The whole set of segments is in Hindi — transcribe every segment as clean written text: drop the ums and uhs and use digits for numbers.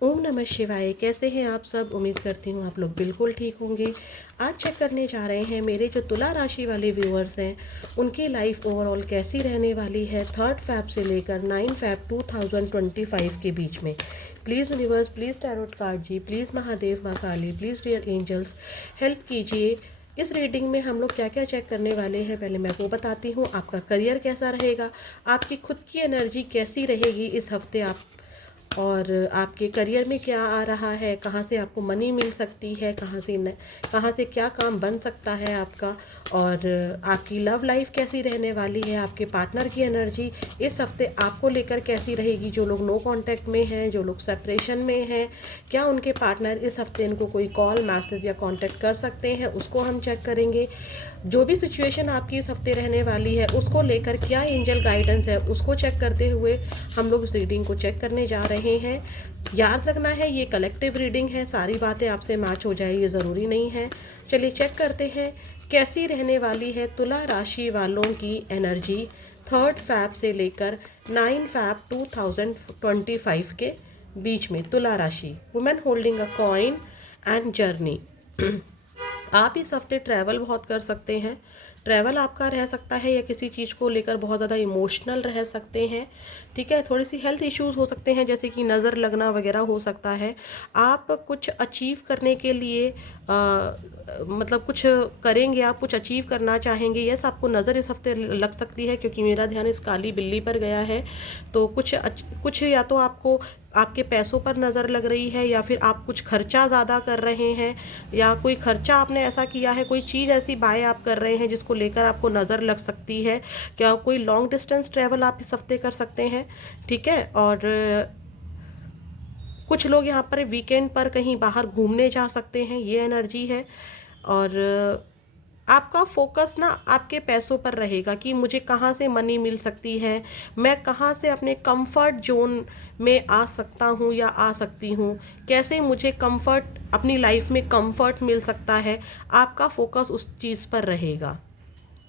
ओम नमः शिवाय। कैसे हैं आप सब? उम्मीद करती हूँ आप लोग बिल्कुल ठीक होंगे। आज चेक करने जा रहे हैं मेरे जो तुला राशि वाले व्यूअर्स हैं उनकी लाइफ ओवरऑल कैसी रहने वाली है 3 फैब से लेकर 9 फैब 2025 के बीच में। Please universe, please tarot card ji, please Mahadev, माँ Kali, please dear angels help कीजिए। इस रीडिंग में हम लोग क्या क्या चेक करने वाले हैं पहले मैं वो बताती हूँ। आपका करियर कैसा रहेगा, आपकी खुद की एनर्जी कैसी रहेगी इस हफ्ते, आप और आपके करियर में क्या आ रहा है, कहाँ से आपको मनी मिल सकती है, कहाँ से क्या काम बन सकता है आपका, और आपकी लव लाइफ कैसी रहने वाली है, आपके पार्टनर की एनर्जी इस हफ्ते आपको लेकर कैसी रहेगी। जो लोग नो कांटेक्ट में हैं, जो लोग सेपरेशन में हैं, क्या उनके पार्टनर इस हफ्ते इनको कोई कॉल, मैसेज या कांटेक्ट कर सकते हैं, उसको हम चेक करेंगे। जो भी सिचुएशन आपकी इस हफ्ते रहने वाली है उसको लेकर क्या एंजल गाइडेंस है उसको चेक करते हुए हम लोग इस रीडिंग को चेक करने जा रहे हैं। याद रखना है ये कलेक्टिव रीडिंग है, सारी बातें आपसे मैच हो जाए ये ज़रूरी नहीं है। चलिए चेक करते हैं कैसी रहने वाली है तुला राशि वालों की एनर्जी 3 फैब से लेकर 9 फैब 2025 के बीच में। तुला राशि, women holding a coin and journey. आप इस हफ्ते ट्रैवल बहुत कर सकते हैं। ट्रैवल आपका रह सकता है या किसी चीज़ को लेकर बहुत ज़्यादा इमोशनल रह सकते हैं। ठीक है, थोड़ी सी हेल्थ इश्यूज हो सकते हैं जैसे कि नज़र लगना वगैरह हो सकता है। आप कुछ अचीव करने के लिए मतलब कुछ करेंगे, आप कुछ अचीव करना चाहेंगे। यस, आपको नज़र इस हफ्ते लग सकती है क्योंकि मेरा ध्यान इस काली बिल्ली पर गया है। तो कुछ या तो आपको आपके पैसों पर नज़र लग रही है या फिर आप कुछ खर्चा ज़्यादा कर रहे हैं या कोई खर्चा आपने ऐसा किया है, कोई चीज़ ऐसी बाय आप कर रहे हैं जिसको लेकर आपको नज़र लग सकती है। क्या कोई लॉन्ग डिस्टेंस ट्रैवल आप इस हफ्ते कर सकते हैं। ठीक है, और कुछ लोग यहाँ पर वीकेंड पर कहीं बाहर घूमने जा सकते हैं, ये एनर्जी है। और आपका फोकस ना आपके पैसों पर रहेगा कि मुझे कहाँ से मनी मिल सकती है, मैं कहाँ से अपने कंफर्ट जोन में आ सकता हूँ या आ सकती हूँ, कैसे मुझे कंफर्ट अपनी लाइफ में कंफर्ट मिल सकता है। आपका फोकस उस चीज़ पर रहेगा।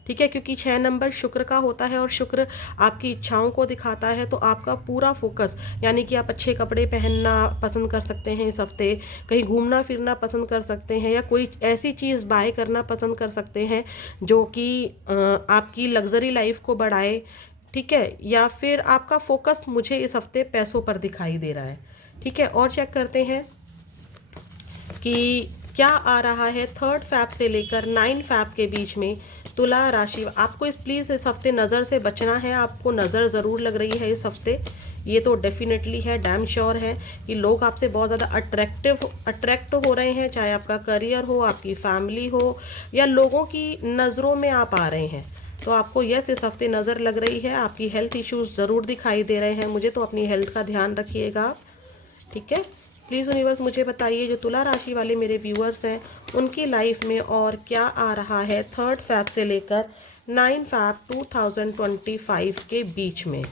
ठीक है, क्योंकि 6 नंबर शुक्र का होता है और शुक्र आपकी इच्छाओं को दिखाता है। तो आपका पूरा फोकस, यानी कि आप अच्छे कपड़े पहनना पसंद कर सकते हैं इस हफ्ते, कहीं घूमना फिरना पसंद कर सकते हैं या कोई ऐसी चीज़ बाय करना पसंद कर सकते हैं जो कि आपकी लग्जरी लाइफ को बढ़ाए। ठीक है, या फिर आपका फोकस मुझे इस हफ्ते पैसों पर दिखाई दे रहा है। ठीक है, और चेक करते हैं कि क्या आ रहा है 3 फैब से लेकर 9 फैब के बीच में तुला राशि। आपको प्लीज़ इस हफ्ते नज़र से बचना है। आपको नज़र ज़रूर लग रही है इस हफ्ते, ये तो डेफिनेटली है, डैम श्योर है कि लोग आपसे बहुत ज़्यादा अट्रैक्ट हो रहे हैं, चाहे आपका करियर हो, आपकी फैमिली हो या लोगों की नज़रों में आप आ रहे हैं। तो आपको यस इस हफ्ते नज़र लग रही है। आपकी हेल्थ इश्यूज ज़रूर दिखाई दे रहे हैं मुझे, तो अपनी हेल्थ का ध्यान रखिएगा आप। ठीक है, प्लीज़ यूनिवर्स मुझे बताइए जो तुला राशि वाले मेरे व्यूअर्स हैं उनकी लाइफ में और क्या आ रहा है 3 फैब से लेकर 9 फैब 2025 के बीच में।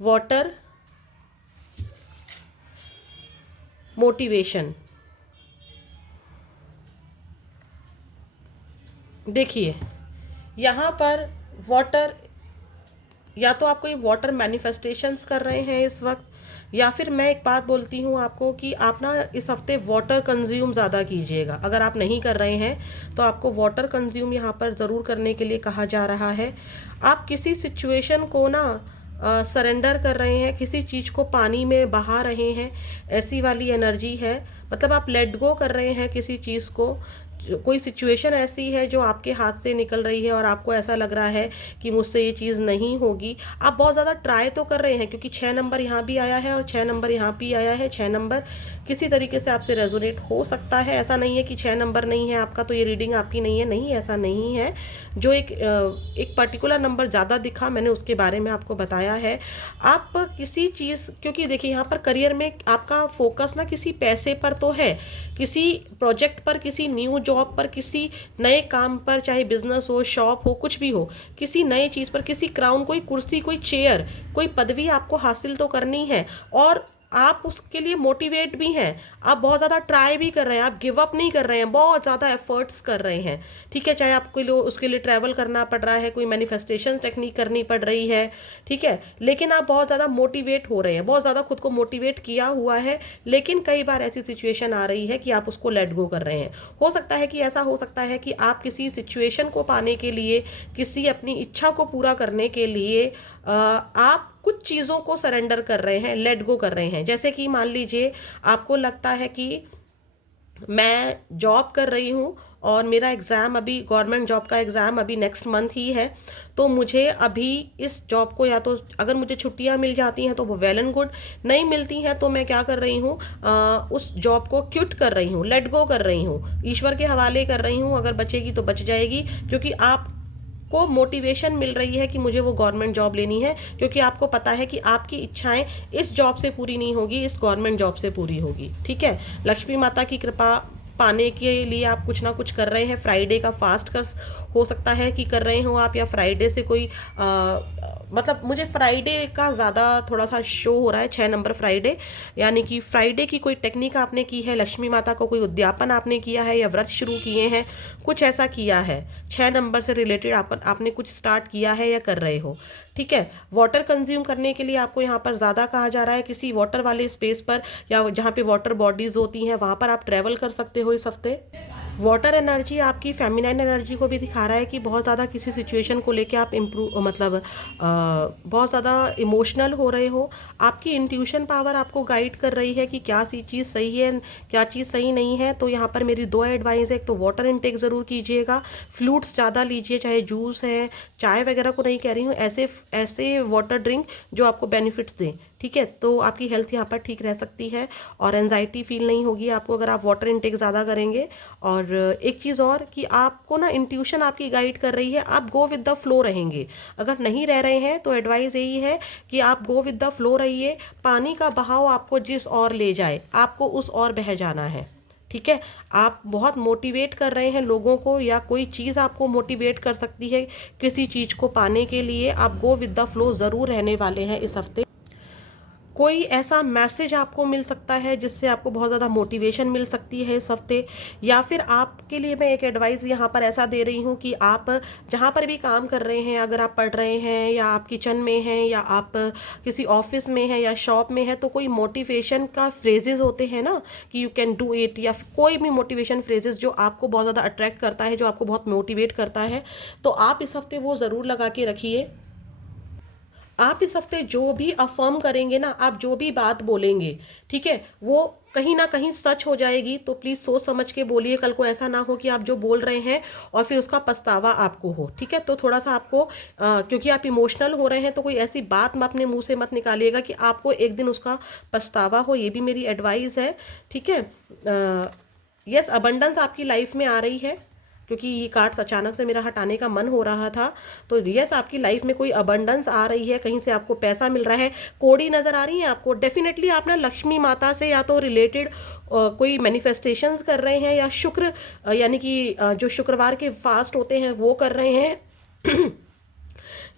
Water, motivation. देखिए यहाँ पर वाटर, या तो आप कोई वाटर मैनिफेस्टेशंस कर रहे हैं इस वक्त, या फिर मैं एक बात बोलती हूँ आपको कि आप ना इस हफ्ते वाटर कंज्यूम ज़्यादा कीजिएगा। अगर आप नहीं कर रहे हैं तो आपको वाटर कंज्यूम यहाँ पर ज़रूर करने के लिए कहा जा रहा है। आप किसी सिचुएशन को ना सरेंडर कर रहे हैं, किसी चीज़ को पानी में बहा रहे हैं, ऐसी वाली एनर्जी है। मतलब आप लेट गो कर रहे हैं किसी चीज़ को। कोई सिचुएशन ऐसी है जो आपके हाथ से निकल रही है और आपको ऐसा लग रहा है कि मुझसे ये चीज़ नहीं होगी। आप बहुत ज़्यादा ट्राई तो कर रहे हैं क्योंकि 6 नंबर यहाँ भी आया है और 6 नंबर यहाँ भी आया है। 6 नंबर किसी तरीके से आपसे रेजोनेट हो सकता है। ऐसा नहीं है कि 6 नंबर नहीं है आपका तो ये रीडिंग आपकी नहीं है, नहीं ऐसा नहीं है। जो एक पर्टिकुलर नंबर ज़्यादा दिखा मैंने उसके बारे में आपको बताया है। आप किसी चीज़, क्योंकि देखिए यहाँ पर करियर में आपका फोकस ना किसी पैसे पर तो है, किसी प्रोजेक्ट पर, किसी न्यू जॉब पर, किसी नए काम पर, चाहे बिजनेस हो, शॉप हो, कुछ भी हो, किसी नए चीज़ पर, किसी क्राउन, कोई कुर्सी, कोई चेयर, कोई पदवी आपको हासिल तो करनी है। और आप उसके लिए मोटिवेट भी हैं, आप बहुत ज़्यादा ट्राई भी कर रहे हैं, आप गिव अप नहीं कर रहे हैं, बहुत ज़्यादा एफर्ट्स कर रहे हैं, ठीक है। चाहे आपको उसके लिए ट्रैवल करना पड़ रहा है, कोई मैनिफेस्टेशन टेक्निक करनी पड़ रही है, ठीक है, लेकिन आप बहुत ज़्यादा मोटिवेट हो रहे हैं, बहुत ज़्यादा खुद को मोटिवेट किया हुआ है, लेकिन कई बार ऐसी सिचुएशन आ रही है कि आप उसको लेट गो कर रहे हैं। हो सकता है कि ऐसा हो सकता है कि आप किसी सिचुएशन को पाने के लिए, किसी अपनी इच्छा को पूरा करने के लिए आप कुछ चीज़ों को सरेंडर कर रहे हैं, लेट गो कर रहे हैं। जैसे कि मान लीजिए आपको लगता है कि मैं जॉब कर रही हूँ और मेरा एग्ज़ाम अभी, गवर्नमेंट जॉब का एग्ज़ाम अभी नेक्स्ट मंथ ही है, तो मुझे अभी इस जॉब को, या तो अगर मुझे छुट्टियाँ मिल जाती हैं तो वो वेल एंड गुड, नहीं मिलती हैं तो मैं क्या कर रही हूँ, उस जॉब को क्विट कर रही हूँ, लेट गो कर रही हूँ, ईश्वर के हवाले कर रही हूँ। अगर बचेगी तो बच जाएगी, क्योंकि आप को मोटिवेशन मिल रही है कि मुझे वो गवर्नमेंट जॉब लेनी है, क्योंकि आपको पता है कि आपकी इच्छाएं इस जॉब से पूरी नहीं होगी, इस गवर्नमेंट जॉब से पूरी होगी, ठीक है। लक्ष्मी माता की कृपा पाने के लिए आप कुछ ना कुछ कर रहे हैं। फ्राइडे का फास्ट कर हो सकता है कि कर रहे हो आप, या फ्राइडे से कोई मतलब मुझे फ्राइडे का ज़्यादा थोड़ा सा शो हो रहा है, 6 नंबर फ्राइडे, यानी कि फ्राइडे की कोई टेक्निक आपने की है, लक्ष्मी माता को कोई उद्यापन आपने किया है, या व्रत शुरू किए हैं, कुछ ऐसा किया है, 6 नंबर से रिलेटेड आपने कुछ स्टार्ट किया है या कर रहे हो, ठीक है। वाटर कंज्यूम करने के लिए आपको यहाँ पर ज़्यादा कहा जा रहा है, किसी वाटर वाले स्पेस पर या जहाँ पे वाटर बॉडीज़ होती हैं वहाँ पर आप ट्रैवल कर सकते हो इस हफ्ते। वाटर एनर्जी आपकी फेमिनाइन एनर्जी को भी दिखा रहा है कि बहुत ज़्यादा किसी सिचुएशन को लेके आप मतलब बहुत ज़्यादा इमोशनल हो रहे हो। आपकी इंट्यूशन पावर आपको गाइड कर रही है कि क्या सी चीज़ सही है, क्या चीज़ सही नहीं है। तो यहाँ पर मेरी 2 एडवाइस है, एक तो वाटर इनटेक ज़रूर कीजिएगा, फ्लूट्स ज़्यादा लीजिए, चाहे जूस है, चाय वगैरह को नहीं कह रही हूँ, ऐसे ऐसे वाटर ड्रिंक जो आपको बेनिफिट्स दें, ठीक है। तो आपकी हेल्थ यहाँ पर ठीक रह सकती है और एनजाइटी फील नहीं होगी आपको अगर आप वाटर इनटेक ज़्यादा करेंगे। और एक चीज़ और कि आपको ना इंट्यूशन आपकी गाइड कर रही है, आप गो विद द फ्लो रहेंगे। अगर नहीं रह रहे हैं तो एडवाइस यही है कि आप गो विद द फ्लो रहिए। पानी का बहाव आपको जिस ओर ले जाए आपको उस ओर बह जाना है, ठीक है। आप बहुत मोटिवेट कर रहे हैं लोगों को, या कोई चीज़ आपको मोटिवेट कर सकती है किसी चीज़ को पाने के लिए, आप गो विद द फ्लो ज़रूर रहने वाले हैं इस हफ्ते। कोई ऐसा मैसेज आपको मिल सकता है जिससे आपको बहुत ज़्यादा मोटिवेशन मिल सकती है इस हफ्ते। या फिर आपके लिए मैं एक एडवाइस यहाँ पर ऐसा दे रही हूँ कि आप जहाँ पर भी काम कर रहे हैं, अगर आप पढ़ रहे हैं या आप किचन में हैं या आप किसी ऑफिस में हैं या शॉप में हैं, तो कोई मोटिवेशन का फ्रेजेस होते हैं ना कि यू कैन डू इट, या कोई भी मोटिवेशन फ्रेजेस जो आपको बहुत ज़्यादा अट्रैक्ट करता है, जो आपको बहुत मोटिवेट करता है, तो आप इस हफ्ते वो ज़रूर लगा के रखिए। आप इस हफ्ते जो भी अफर्म करेंगे ना, आप जो भी बात बोलेंगे, ठीक है, वो कहीं ना कहीं सच हो जाएगी। तो प्लीज़ सोच समझ के बोलिए, कल को ऐसा ना हो कि आप जो बोल रहे हैं और फिर उसका पछतावा आपको हो, ठीक है। तो थोड़ा सा आपको क्योंकि आप इमोशनल हो रहे हैं तो कोई ऐसी बात अपने मुंह से मत निकालिएगा कि आपको एक दिन उसका पछतावा हो, ये भी मेरी एडवाइस है, ठीक है। यस, अबंडेंस आपकी लाइफ में आ रही है, क्योंकि ये कार्ड्स अचानक से मेरा हटाने का मन हो रहा था। तो यस, आपकी लाइफ में कोई अबंडेंस आ रही है, कहीं से आपको पैसा मिल रहा है, कोड़ी नज़र आ रही है आपको। डेफिनेटली आप ना लक्ष्मी माता से या तो रिलेटेड कोई मैनिफेस्टेशंस कर रहे हैं, या शुक्र यानी कि जो शुक्रवार के फास्ट होते हैं वो कर रहे हैं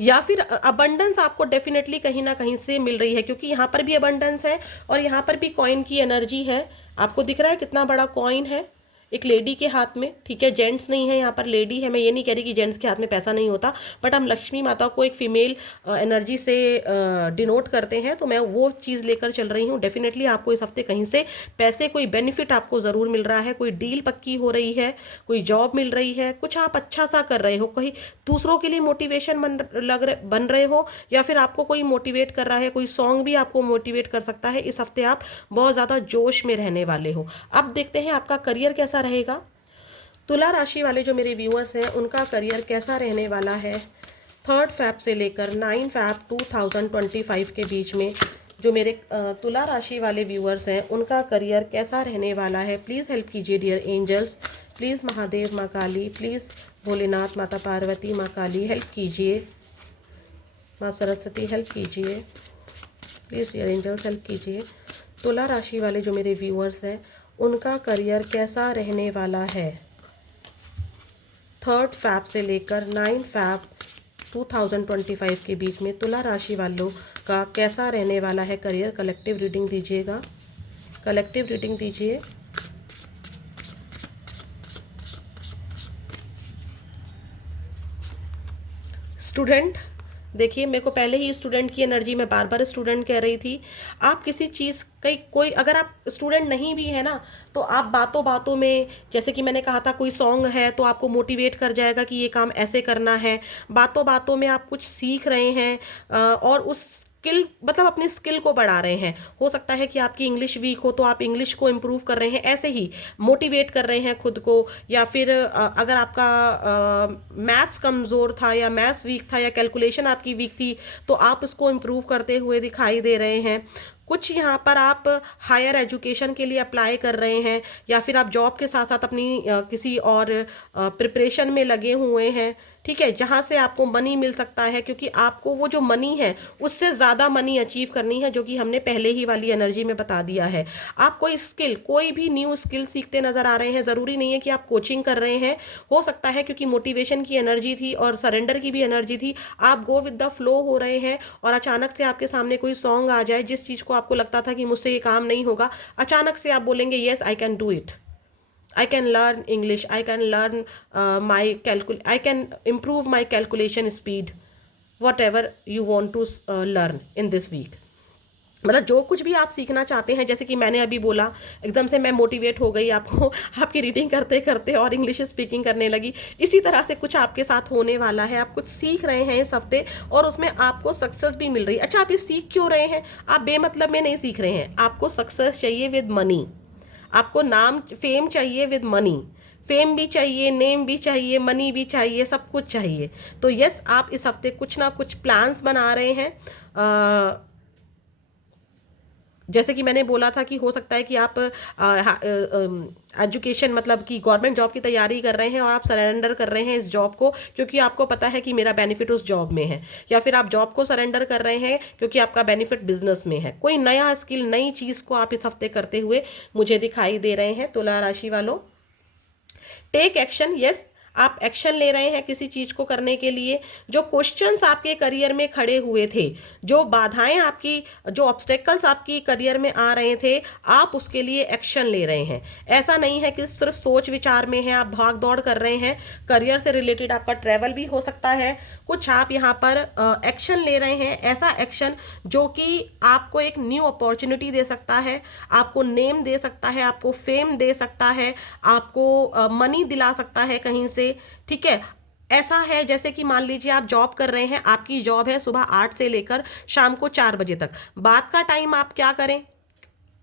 या फिर अबंडेंस आपको डेफिनेटली कहीं ना कहीं से मिल रही है, क्योंकि यहाँ पर भी अबंडेंस है और यहाँ पर भी कॉइन की एनर्जी है। आपको दिख रहा है कितना बड़ा कॉइन है एक लेडी के हाथ में, ठीक है, जेंट्स नहीं है, यहाँ पर लेडी है। मैं ये नहीं कह रही कि जेंट्स के हाथ में पैसा नहीं होता, बट हम लक्ष्मी माता को एक फीमेल एनर्जी से डिनोट करते हैं, तो मैं वो चीज़ लेकर चल रही हूँ। डेफिनेटली आपको इस हफ्ते कहीं से पैसे, कोई बेनिफिट आपको ज़रूर मिल रहा है, कोई डील पक्की हो रही है, कोई जॉब मिल रही है, कुछ आप अच्छा सा कर रहे हो, कहीं दूसरों के लिए मोटिवेशन बन रहे हो, या फिर आपको कोई मोटिवेट कर रहा है, कोई सॉन्ग भी आपको मोटिवेट कर सकता है। इस हफ्ते आप बहुत ज़्यादा जोश में रहने वाले हो। अब देखते हैं आपका करियर कैसा रहेगा। तुला राशि वाले जो मेरे व्यूअर्स हैं उनका करियर कैसा रहने वाला है 3 फैब से लेकर 9 फैब 2025 के बीच में। जो मेरे तुला राशि वाले व्यूअर्स हैं उनका करियर कैसा रहने वाला है, प्लीज़ हेल्प कीजिए डियर एंजल्स, प्लीज़ महादेव माँ काली, प्लीज़ भोलेनाथ माता पार्वती माँ काली हेल्प कीजिए, माँ सरस्वती हेल्प कीजिए, प्लीज़ डियर एंजल्स हेल्प कीजिए। तुला राशि वाले जो मेरे व्यूअर्स हैं उनका करियर कैसा रहने वाला है 3 फैब से लेकर 9 फैब 2025 के बीच में तुला राशि वालों का कैसा रहने वाला है करियर। कलेक्टिव रीडिंग दीजिएगा, कलेक्टिव रीडिंग दीजिए। स्टूडेंट, देखिए मेरे को पहले ही स्टूडेंट की एनर्जी, मैं बार बार स्टूडेंट कह रही थी। आप किसी चीज़ कई कोई अगर आप स्टूडेंट नहीं भी है ना, तो आप बातों बातों में, जैसे कि मैंने कहा था कोई सॉन्ग है तो आपको मोटिवेट कर जाएगा कि ये काम ऐसे करना है। बातों बातों में आप कुछ सीख रहे हैं और उस स्किल, मतलब अपनी स्किल को बढ़ा रहे हैं। हो सकता है कि आपकी इंग्लिश वीक हो तो आप इंग्लिश को इम्प्रूव कर रहे हैं, ऐसे ही मोटिवेट कर रहे हैं खुद को। या फिर अगर आपका मैथ्स कमज़ोर था या मैथ्स वीक था या कैलकुलेशन आपकी वीक थी, तो आप उसको इम्प्रूव करते हुए दिखाई दे रहे हैं। कुछ यहाँ पर आप हायर एजुकेशन के लिए अप्लाई कर रहे हैं, या फिर आप जॉब के साथ साथ अपनी किसी और प्रिपरेशन में लगे हुए हैं, ठीक है, जहाँ से आपको मनी मिल सकता है। क्योंकि आपको वो जो मनी है उससे ज़्यादा मनी अचीव करनी है, जो कि हमने पहले ही वाली एनर्जी में बता दिया है। आप कोई स्किल, कोई भी न्यू स्किल सीखते नज़र आ रहे हैं। ज़रूरी नहीं है कि आप कोचिंग कर रहे हैं, हो सकता है क्योंकि मोटिवेशन की एनर्जी थी और सरेंडर की भी एनर्जी थी, आप गो विद द फ्लो हो रहे हैं और अचानक से आपके सामने कोई सॉन्ग आ जाए, जिस चीज़ को आपको लगता था कि मुझसे ये काम नहीं होगा, अचानक से आप बोलेंगे yes I can do it, I can learn English, I can learn I can improve my calculation speed, whatever you want to learn in this week। मतलब जो कुछ भी आप सीखना चाहते हैं, जैसे कि मैंने अभी बोला, एकदम से मैं मोटिवेट हो गई आपको आपकी रीडिंग करते करते और इंग्लिश स्पीकिंग करने लगी। इसी तरह से कुछ आपके साथ होने वाला है। आप कुछ सीख रहे हैं इस हफ्ते और उसमें आपको सक्सेस भी मिल रही है। अच्छा, आप ये सीख क्यों रहे हैं? आप बेमतलब में नहीं सीख रहे हैं। आपको सक्सेस चाहिए विद मनी, आपको नाम फेम चाहिए विद मनी। फेम भी चाहिए, नेम भी चाहिए, मनी भी चाहिए, सब कुछ चाहिए। तो यस, आप इस हफ्ते कुछ ना कुछ प्लान्स बना रहे हैं। जैसे कि मैंने बोला था कि हो सकता है कि आप एजुकेशन, मतलब कि गवर्नमेंट जॉब की तैयारी कर रहे हैं और आप सरेंडर कर रहे हैं इस जॉब को क्योंकि आपको पता है कि मेरा बेनिफिट उस जॉब में है। या फिर आप जॉब को सरेंडर कर रहे हैं क्योंकि आपका बेनिफिट बिजनेस में है। कोई नया स्किल, नई चीज़ को आप इस हफ्ते करते हुए मुझे दिखाई दे रहे हैं तुला राशि वालों। टेक एक्शन, यस, आप एक्शन ले रहे हैं किसी चीज़ को करने के लिए। जो क्वेश्चंस आपके करियर में खड़े हुए थे, जो बाधाएं आपकी, जो ऑब्स्टेकल्स आपकी करियर में आ रहे थे, आप उसके लिए एक्शन ले रहे हैं। ऐसा नहीं है कि सिर्फ सोच विचार में है, आप भाग दौड़ कर रहे हैं। करियर से रिलेटेड आपका ट्रैवल भी हो सकता है। कुछ आप यहाँ पर एक्शन ले रहे हैं, ऐसा एक्शन जो कि आपको एक न्यू अपॉर्चुनिटी दे सकता है, आपको नेम दे सकता है, आपको फेम दे सकता है, आपको मनी दिला सकता है कहीं से, ठीक है। ऐसा है जैसे कि मान लीजिए आप जॉब कर रहे हैं, आपकी जॉब है सुबह 8 से लेकर शाम को 4 बजे तक। बाद का टाइम आप क्या करें,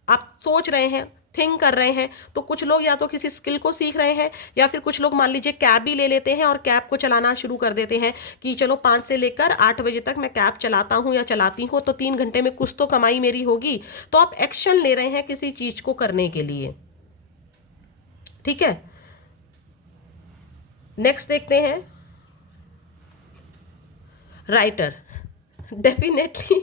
आप सोच रहे हैं, थिंक कर रहे हैं। तो कुछ लोग या तो किसी स्किल को सीख रहे हैं, या फिर कुछ लोग मान लीजिए कैब भी ले लेते हैं और कैब को चलाना शुरू कर देते हैं कि चलो 5 से लेकर 8 बजे तक मैं कैब चलाता हूँ या चलाती हूँ, तो 3 घंटे में कुछ तो कमाई मेरी होगी। तो आप एक्शन ले रहे हैं किसी चीज़ को करने के लिए, ठीक है। नेक्स्ट देखते हैं राइटर। डेफिनेटली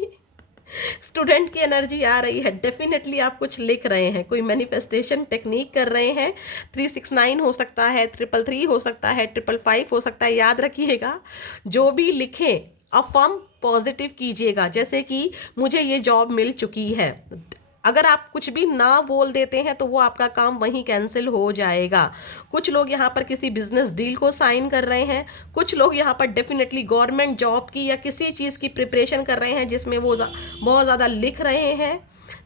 स्टूडेंट की एनर्जी आ रही है। डेफिनेटली आप कुछ लिख रहे हैं, कोई मैनिफेस्टेशन टेक्निक कर रहे हैं। 369 हो सकता है, 333 हो सकता है, 555 हो सकता है। याद रखिएगा, जो भी लिखें अफर्म पॉजिटिव कीजिएगा। जैसे कि मुझे ये जॉब मिल चुकी है, अगर आप कुछ भी ना बोल देते हैं तो वो आपका काम वहीं कैंसिल हो जाएगा। कुछ लोग यहाँ पर किसी बिजनेस डील को साइन कर रहे हैं, कुछ लोग यहाँ पर डेफिनेटली गवर्नमेंट जॉब की या किसी चीज़ की प्रिपरेशन कर रहे हैं जिसमें वो बहुत ज़्यादा लिख रहे हैं,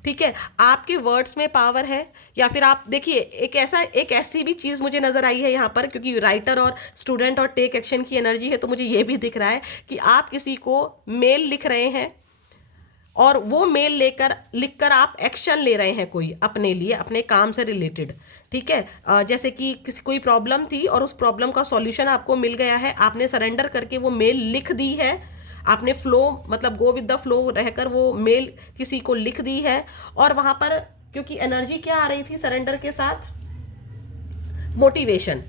ठीक है। आपके वर्ड्स में पावर है। या फिर आप देखिए, एक ऐसी भी चीज़ मुझे नज़र आई है यहाँ पर, क्योंकि राइटर और स्टूडेंट और टेक एक्शन की एनर्जी है, तो मुझे ये भी दिख रहा है कि आप किसी को मेल लिख रहे हैं और वो मेल लिखकर आप एक्शन ले रहे हैं कोई अपने लिए, अपने काम से रिलेटेड, ठीक है। जैसे कि किसी कोई प्रॉब्लम थी और उस प्रॉब्लम का सॉल्यूशन आपको मिल गया है, आपने सरेंडर करके वो मेल लिख दी है, आपने फ्लो, मतलब गो विद द फ्लो रहकर वो मेल किसी को लिख दी है। और वहाँ पर क्योंकि एनर्जी क्या आ रही थी सरेंडर के साथ, मोटिवेशन।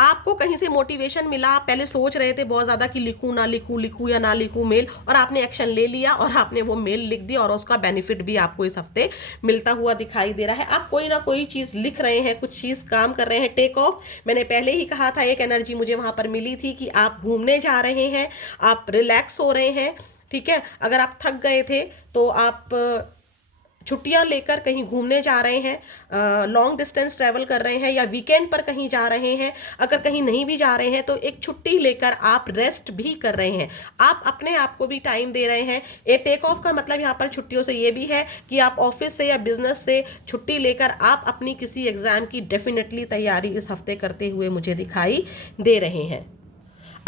आपको कहीं से मोटिवेशन मिला, आप पहले सोच रहे थे बहुत ज़्यादा कि लिखूँ ना लिखूँ, लिखूँ या ना लिखूँ मेल, और आपने एक्शन ले लिया और आपने वो मेल लिख दिया और उसका बेनिफिट भी आपको इस हफ्ते मिलता हुआ दिखाई दे रहा है। आप कोई ना कोई चीज़ लिख रहे हैं, कुछ चीज़ काम कर रहे हैं। टेक ऑफ, मैंने पहले ही कहा था, एक एनर्जी मुझे वहाँ पर मिली थी कि आप घूमने जा रहे हैं, आप रिलैक्स हो रहे हैं, ठीक है। अगर आप थक गए थे तो आप छुट्टियां लेकर कहीं घूमने जा रहे हैं, लॉन्ग डिस्टेंस ट्रैवल कर रहे हैं, या वीकेंड पर कहीं जा रहे हैं। अगर कहीं नहीं भी जा रहे हैं तो एक छुट्टी लेकर आप रेस्ट भी कर रहे हैं, आप अपने आप को भी टाइम दे रहे हैं। ये टेक ऑफ का मतलब यहाँ पर छुट्टियों से ये भी है कि आप ऑफिस से या बिजनेस से छुट्टी लेकर आप अपनी किसी एग्जाम की डेफिनेटली तैयारी इस हफ्ते करते हुए मुझे दिखाई दे रहे हैं।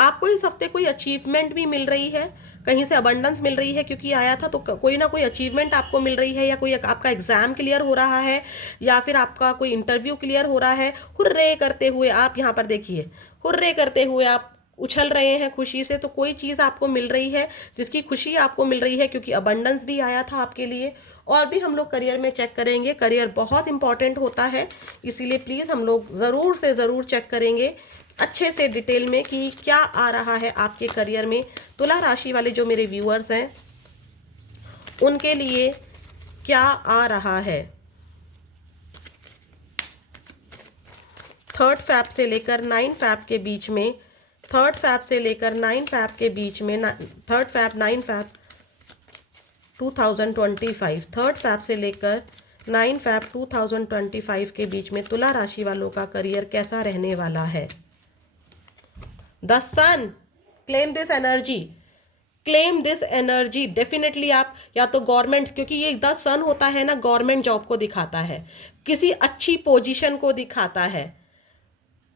आपको इस हफ्ते कोई अचीवमेंट भी मिल रही है, कहीं से अबंडेंस मिल रही है, क्योंकि आया था तो कोई ना कोई अचीवमेंट आपको मिल रही है, या कोई आपका एग्जाम क्लियर हो रहा है, या फिर आपका कोई इंटरव्यू क्लियर हो रहा है। हुर्रे करते हुए आप यहाँ पर देखिए, हुर्रे करते हुए आप उछल रहे हैं खुशी से। तो कोई चीज़ आपको मिल रही है जिसकी खुशी आपको मिल रही है, क्योंकि अबंडेंस भी आया था आपके लिए। और भी हम लोग करियर में चेक करेंगे, करियर बहुत इंपॉर्टेंट होता है, इसीलिए प्लीज़ हम लोग ज़रूर से ज़रूर चेक करेंगे अच्छे से डिटेल में कि क्या आ रहा है आपके करियर में। तुला राशि वाले जो मेरे व्यूअर्स हैं उनके लिए क्या आ रहा है 3 फैब से लेकर 9 फैब के बीच में, 3 फैब से लेकर 9 फैब के बीच में, 3 फैब 9 फैब 2025, 3 फैब से लेकर 9 फैब 2025 के बीच में तुला राशि वालों का करियर कैसा रहने वाला है। The sun, claim this energy, claim this energy. Definitely आप या तो गवर्नमेंट, क्योंकि ये द सन होता है ना, गवर्नमेंट जॉब को दिखाता है, किसी अच्छी पोजीशन को दिखाता है,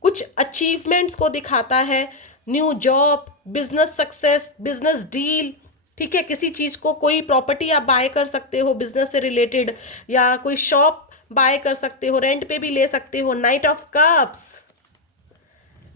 कुछ अचीवमेंट्स को दिखाता है, new job, business success, business deal, ठीक है। किसी चीज़ को, कोई प्रॉपर्टी आप बाय कर सकते हो बिजनेस से रिलेटेड, या कोई शॉप बाय कर सकते हो, रेंट पे भी ले सकते हो। Night of cups,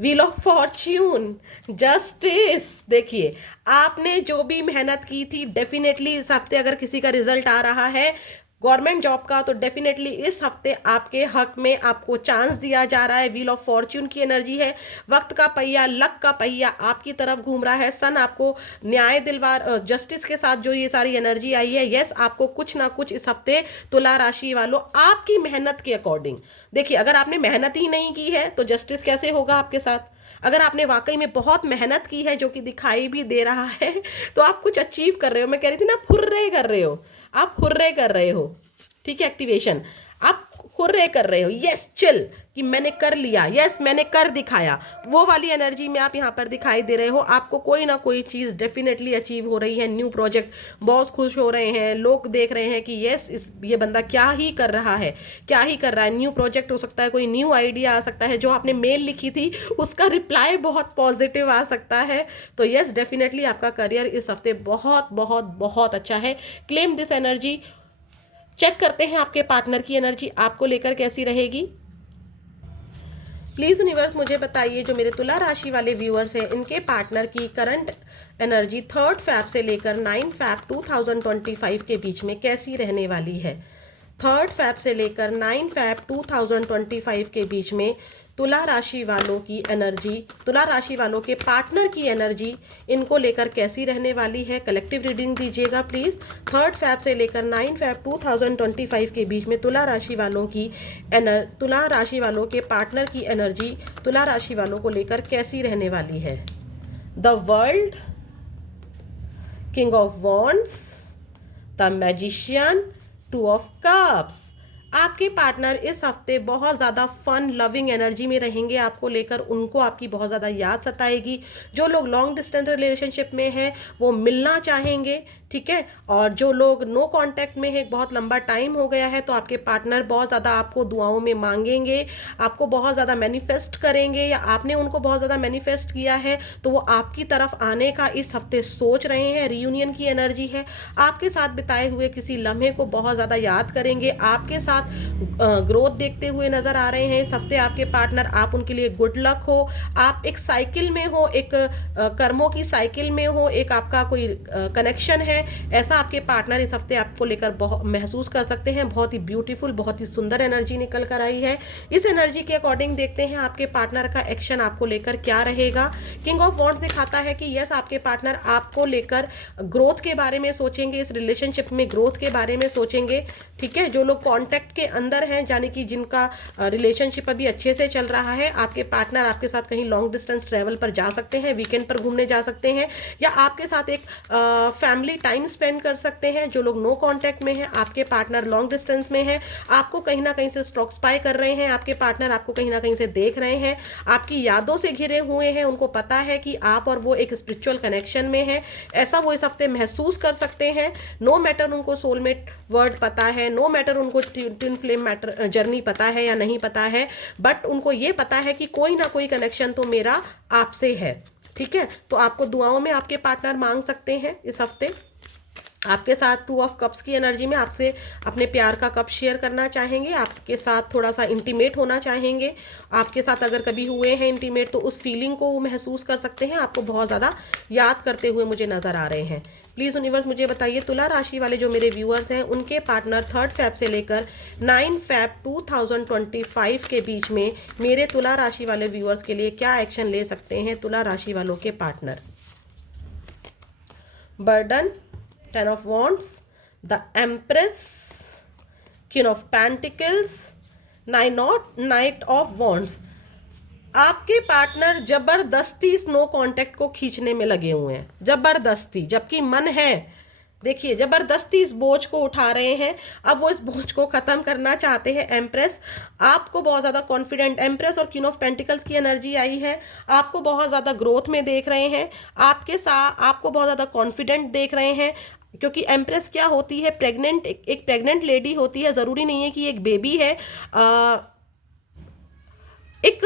wheel of Fortune, justice. देखिए, आपने जो भी मेहनत की थी, डेफिनेटली इस हफ्ते अगर किसी का रिजल्ट आ रहा है गवर्नमेंट जॉब का, तो डेफिनेटली इस हफ्ते आपके हक में आपको चांस दिया जा रहा है। व्हील ऑफ फॉर्च्यून की एनर्जी है, वक्त का पहिया, लक का पहिया आपकी तरफ घूम रहा है। सन आपको न्याय दिलवार, जस्टिस के साथ जो ये सारी एनर्जी आई है, यस, आपको कुछ ना कुछ इस हफ्ते तुला राशि वालों आपकी मेहनत के अकॉर्डिंग। देखिए, अगर आपने मेहनत ही नहीं की है तो जस्टिस कैसे होगा आपके साथ। अगर आपने वाकई में बहुत मेहनत की है, जो कि दिखाई भी दे रहा है, तो आप कुछ अचीव कर रहे हो। मैं कह रही थी ना, आप हुर्रे कर रहे हो, आप हुर्रे कर रहे हो, ठीक है। एक्टिवेशन, आप हुर्रे कर रहे हो, यस चिल, कि मैंने कर लिया, यस मैंने कर दिखाया, वो वाली एनर्जी में आप यहाँ पर दिखाई दे रहे हो। आपको कोई ना कोई चीज़ डेफिनेटली अचीव हो रही है। न्यू प्रोजेक्ट, बॉस खुश हो रहे हैं, लोग देख रहे हैं कि यस ये बंदा क्या ही कर रहा है, क्या ही कर रहा है। न्यू प्रोजेक्ट हो सकता है, कोई न्यू आइडिया आ सकता है, जो आपने मेल लिखी थी उसका रिप्लाई बहुत पॉजिटिव आ सकता है। तो यस, डेफिनेटली आपका करियर इस हफ्ते बहुत बहुत बहुत अच्छा है। Claim this energy. चेक करते हैं आपके पार्टनर की एनर्जी आपको लेकर कैसी रहेगी। प्लीज़ यूनिवर्स मुझे बताइए, जो मेरे तुला राशि वाले व्यूअर्स हैं, इनके पार्टनर की करंट एनर्जी 3 फैब से लेकर 9 फैब 2025 के बीच में कैसी रहने वाली है। 3 फैब से लेकर 9 फैब 2025 के बीच में तुला राशि वालों की एनर्जी, तुला राशि वालों के पार्टनर की एनर्जी इनको लेकर कैसी रहने वाली है। कलेक्टिव रीडिंग दीजिएगा प्लीज़। 3 फैब से लेकर 9 फैब 2025 के बीच में तुला राशि वालों की तुला राशि वालों के पार्टनर की एनर्जी तुला राशि वालों को लेकर कैसी रहने वाली है। The world, king of wands, the magician, 2 of cups. आपके पार्टनर इस हफ्ते बहुत ज़्यादा फन लविंग एनर्जी में रहेंगे आपको लेकर, उनको आपकी बहुत ज़्यादा याद सताएगी। जो लोग लॉन्ग डिस्टेंस रिलेशनशिप में हैं वो मिलना चाहेंगे, ठीक है। और जो लोग नो कांटेक्ट में है, बहुत लंबा टाइम हो गया है, तो आपके पार्टनर बहुत ज़्यादा आपको दुआओं में मांगेंगे, आपको बहुत ज़्यादा मैनिफेस्ट करेंगे, या आपने उनको बहुत ज़्यादा मैनिफेस्ट किया है तो वो आपकी तरफ आने का इस हफ्ते सोच रहे हैं। रियूनियन की एनर्जी है, आपके साथ बिताए हुए किसी लम्हे को बहुत ज़्यादा याद करेंगे, आपके साथ साथ ग्रोथ देखते हुए नजर आ रहे हैं। इस हफ्ते आपके पार्टनर, आप उनके लिए गुड लक हो, आप एक साइकिल में हो, एक कर्मों की साइकिल में हो, एक आपका कोई कनेक्शन है, ऐसा आपके पार्टनर इस हफ्ते आपको लेकर बहुत महसूस कर सकते हैं। बहुत ही ब्यूटीफुल, बहुत ही सुंदर एनर्जी निकल कर आई है। इस एनर्जी के अकॉर्डिंग देखते हैं आपके पार्टनर का एक्शन आपको लेकर क्या रहेगा। किंग ऑफ वॉन्ड्स दिखाता है कि यस, आपके पार्टनर आपको लेकर ग्रोथ के बारे में सोचेंगे, इस रिलेशनशिप में ग्रोथ के बारे में सोचेंगे। ठीक है, जो लोग कॉन्टैक्ट के अंदर हैं, यानी कि जिनका रिलेशनशिप अभी अच्छे से चल रहा है, आपके पार्टनर आपके साथ कहीं लॉन्ग डिस्टेंस ट्रैवल पर जा सकते हैं, वीकेंड पर घूमने जा सकते हैं, या आपके साथ एक फैमिली टाइम स्पेंड कर सकते हैं। जो लोग नो कॉन्टैक्ट में हैं, आपके पार्टनर लॉन्ग डिस्टेंस में है, आपको कहीं ना कहीं से स्टॉक स्पाई कर रहे हैं, आपके पार्टनर आपको कहीं ना कहीं से देख रहे हैं, आपकी यादों से घिरे हुए हैं, उनको पता है कि आप और वो एक स्पिरिचुअल कनेक्शन में है, ऐसा वो इस हफ्ते महसूस कर सकते हैं। नो मैटर उनको सोलमेट वर्ड पता है, नो मैटर उनको ट्विन फ्लेम मैटर जर्नी पता है या नहीं पता है, बट उनको ये पता है कि कोई ना कोई कनेक्शन तो मेरा आपसे है। ठीक है, तो आपको दुआओं में आपके पार्टनर मांग सकते हैं इस हफ्ते। आपके साथ 2 ऑफ कप्स की एनर्जी में आपसे अपने प्यार का कप शेयर करना चाहेंगे, आपके साथ थोड़ा सा इंटीमेट होना चाहेंगे। आपके साथ अगर कभी हुए हैं इंटीमेट तो उस फीलिंग को वो महसूस कर सकते हैं, आपको बहुत ज़्यादा याद करते हुए मुझे नज़र आ रहे हैं। प्लीज़ यूनिवर्स मुझे बताइए, तुला राशि वाले जो मेरे व्यूअर्स हैं, उनके पार्टनर 3 फेब से लेकर 9 फेब 2025 के बीच में मेरे तुला राशि वाले व्यूअर्स के लिए क्या एक्शन ले सकते हैं। तुला राशि वालों के partner, burden, 10 of Wands, the Empress, Queen of Pentacles, Knight of Wands। आपके पार्टनर जबरदस्ती इस नो कांटेक्ट को खींचने में लगे हुए हैं, जबरदस्ती, जबकि मन है, देखिए जबरदस्ती इस बोझ को उठा रहे हैं। अब वो इस बोझ को खत्म करना चाहते हैं। एम्प्रेस, आपको बहुत ज़्यादा कॉन्फिडेंट, एम्प्रेस और क्वीन ऑफ पेंटिकल्स की एनर्जी आई है, आपको बहुत ज़्यादा ग्रोथ में देख रहे हैं, आपके साथ आपको बहुत ज़्यादा कॉन्फिडेंट देख रहे हैं। क्योंकि एम्प्रेस क्या होती है, प्रेग्नेंट, एक प्रेग्नेंट लेडी होती है, ज़रूरी नहीं है कि एक बेबी है, एक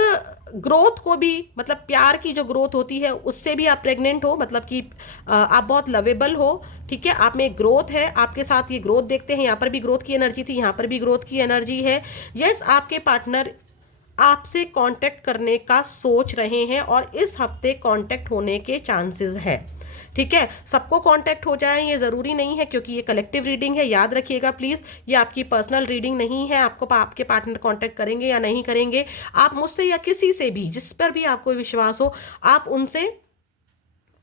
ग्रोथ को भी, मतलब प्यार की जो ग्रोथ होती है उससे भी आप प्रेग्नेंट हो, मतलब कि आप बहुत लवेबल हो। ठीक है, आप में एक ग्रोथ है, आपके साथ ये ग्रोथ देखते हैं, यहाँ पर भी ग्रोथ की एनर्जी थी, यहाँ पर भी ग्रोथ की एनर्जी है। यस, आपके पार्टनर आपसे कांटेक्ट करने का सोच रहे हैं और इस हफ्ते कांटेक्ट होने के चांसेस है। ठीक है, सबको कांटेक्ट हो जाए ये ज़रूरी नहीं है, क्योंकि ये कलेक्टिव रीडिंग है, याद रखिएगा प्लीज़, ये आपकी पर्सनल रीडिंग नहीं है। आपको आपके पार्टनर कांटेक्ट करेंगे या नहीं करेंगे, आप मुझसे या किसी से भी, जिस पर भी आपको विश्वास हो, आप उनसे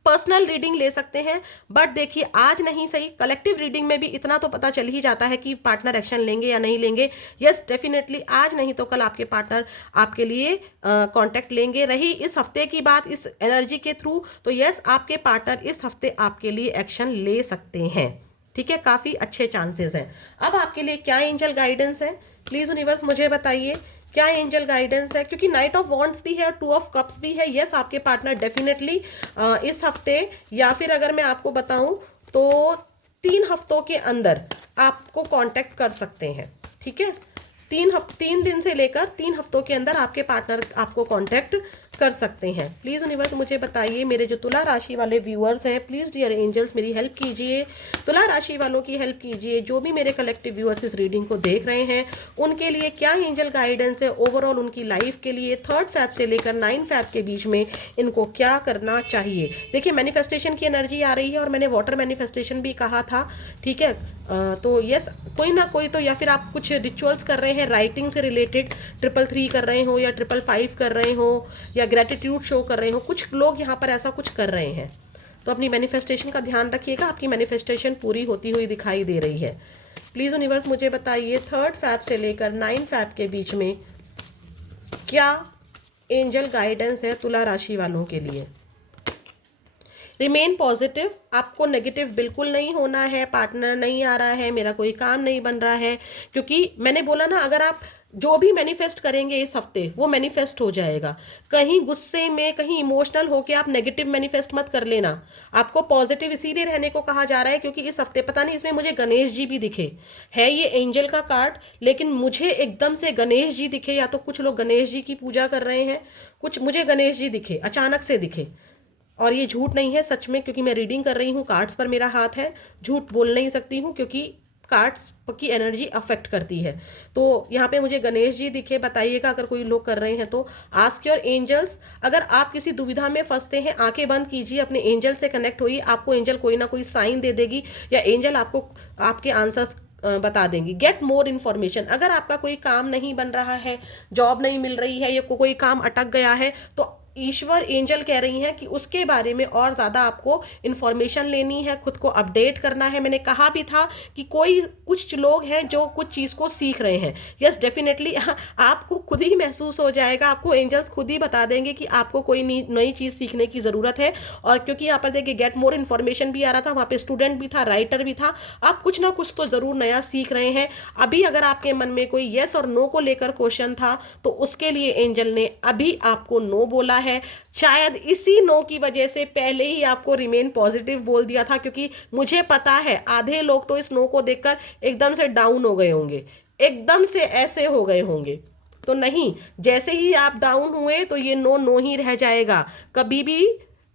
पर्सनल रीडिंग ले सकते हैं। बट देखिए, आज नहीं सही, कलेक्टिव रीडिंग में भी इतना तो पता चल ही जाता है कि पार्टनर एक्शन लेंगे या नहीं लेंगे। यस, डेफिनेटली आज नहीं तो कल आपके पार्टनर आपके लिए कांटेक्ट लेंगे। रही इस हफ्ते की बात, इस एनर्जी के थ्रू, तो यस, आपके पार्टनर इस हफ्ते आपके लिए एक्शन ले सकते हैं। ठीक है, काफ़ी अच्छे चांसेस हैं। अब आपके लिए क्या एंजल गाइडेंस है, प्लीज़ यूनिवर्स मुझे बताइए, क्या एंजल गाइडेंस है। क्योंकि नाइट ऑफ वॉन्ड्स भी है और 2 ऑफ कप्स भी है। यस, आपके पार्टनर डेफिनेटली इस हफ्ते, या फिर अगर मैं आपको बताऊं तो 3 हफ्तों के अंदर आपको कांटेक्ट कर सकते हैं। ठीक है, 3 दिन से लेकर 3 हफ्तों के अंदर आपके पार्टनर आपको कांटेक्ट कर सकते हैं। प्लीज़ यूनिवर्स मुझे बताइए, मेरे जो तुला राशि वाले व्यूअर्स हैं, प्लीज़ डियर एंजल्स मेरी हेल्प कीजिए, तुला राशि वालों की हेल्प कीजिए। जो भी मेरे कलेक्टिव व्यूअर्स इस रीडिंग को देख रहे हैं, उनके लिए क्या एंजल गाइडेंस है ओवरऑल उनकी लाइफ के लिए 3 फेब से लेकर 9 फेब के बीच में इनको क्या करना चाहिए। देखिए, मैनिफेस्टेशन की एनर्जी आ रही है और मैंने वाटर मैनिफेस्टेशन भी कहा था। ठीक है, तो यस, कोई ना कोई तो, या फिर आप कुछ रिचुअल्स कर रहे हैं राइटिंग से रिलेटेड, 333 कर रहे हो या 555 कर रहे हो या ग्रेटिट्यूड शो कर रहे हो, कुछ लोग यहाँ पर ऐसा कुछ कर रहे हैं। तो अपनी मैनिफेस्टेशन का ध्यान रखिएगा, आपकी मैनिफेस्टेशन पूरी होती हुई दिखाई दे रही है। प्लीज़ यूनिवर्स मुझे बताइए, 3 फेब से लेकर 9 फेब के बीच में क्या एंजल गाइडेंस है तुला राशि वालों के लिए। रिमेन पॉजिटिव, आपको नेगेटिव बिल्कुल नहीं होना है। पार्टनर नहीं आ रहा है, मेरा कोई काम नहीं बन रहा है, क्योंकि मैंने बोला ना, अगर आप जो भी मैनिफेस्ट करेंगे इस हफ्ते वो मैनिफेस्ट हो जाएगा। कहीं गुस्से में, कहीं इमोशनल होके आप नेगेटिव मैनिफेस्ट मत कर लेना। आपको पॉजिटिव इसीलिए रहने को कहा जा रहा है क्योंकि इस हफ्ते, पता नहीं, इसमें मुझे गणेश जी भी दिखे, है ये एंजल का कार्ड, लेकिन मुझे एकदम से गणेश जी दिखे, या तो कुछ लोग गणेश जी की पूजा कर रहे हैं, कुछ मुझे गणेश जी दिखे, अचानक से दिखे। और ये झूठ नहीं है, सच में, क्योंकि मैं रीडिंग कर रही हूँ, कार्ड्स पर मेरा हाथ है, झूठ बोल नहीं सकती हूँ क्योंकि कार्ड्स की एनर्जी अफेक्ट करती है। तो यहाँ पे मुझे गणेश जी दिखे, बताइएगा अगर कोई लोग कर रहे हैं तो। आस्क योर एंजल्स, अगर आप किसी दुविधा में फंसते हैं, आंखें बंद कीजिए, अपने एंजल से कनेक्ट होइए, आपको एंजल कोई ना कोई साइन दे देगी या एंजल आपको आपके आंसर्स बता देंगी। गेट मोर इन्फॉर्मेशन, अगर आपका कोई काम नहीं बन रहा है, जॉब नहीं मिल रही है या कोई काम अटक गया है, तो ईश्वर एंजल कह रही हैं कि उसके बारे में और ज़्यादा आपको इन्फॉर्मेशन लेनी है, खुद को अपडेट करना है। मैंने कहा भी था कि कुछ लोग हैं जो कुछ चीज़ को सीख रहे हैं। यस डेफिनेटली आपको खुद ही महसूस हो जाएगा, आपको एंजल्स खुद ही बता देंगे कि आपको कोई नई चीज़ सीखने की ज़रूरत है। और क्योंकि यहाँ पर देखिए गेट मोर इन्फॉर्मेशन भी आ रहा था, वहाँ पे स्टूडेंट भी था, राइटर भी था, आप कुछ ना कुछ तो ज़रूर नया सीख रहे हैं। अभी अगर आपके मन में कोई येस और नो को लेकर क्वेश्चन था तो उसके लिए एंजल ने अभी आपको नो बोला है। शायद इसी नो की वजह से पहले ही आपको रिमेन पॉजिटिव बोल दिया था, क्योंकि मुझे पता है आधे लोग तो इस नो को देखकर एकदम से डाउन हो गए होंगे, एकदम से ऐसे हो गए होंगे। तो नहीं, जैसे ही आप डाउन हुए तो ये नो नो ही रह जाएगा, कभी भी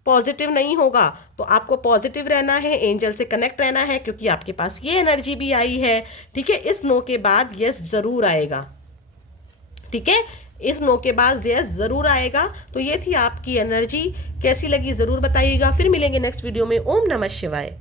पॉजिटिव नहीं होगा। तो आपको पॉजिटिव रहना है, एंजल से कनेक्ट रहना है, क्योंकि आपके पास ये एनर्जी भी आई है। ठीक है, इस नो के बाद यस जरूर आएगा। ठीक है, इस नो के बाद यस जरूर आएगा। तो ये थी आपकी एनर्जी, कैसी लगी जरूर बताइएगा। फिर मिलेंगे नेक्स्ट वीडियो में। ओम नमः शिवाय।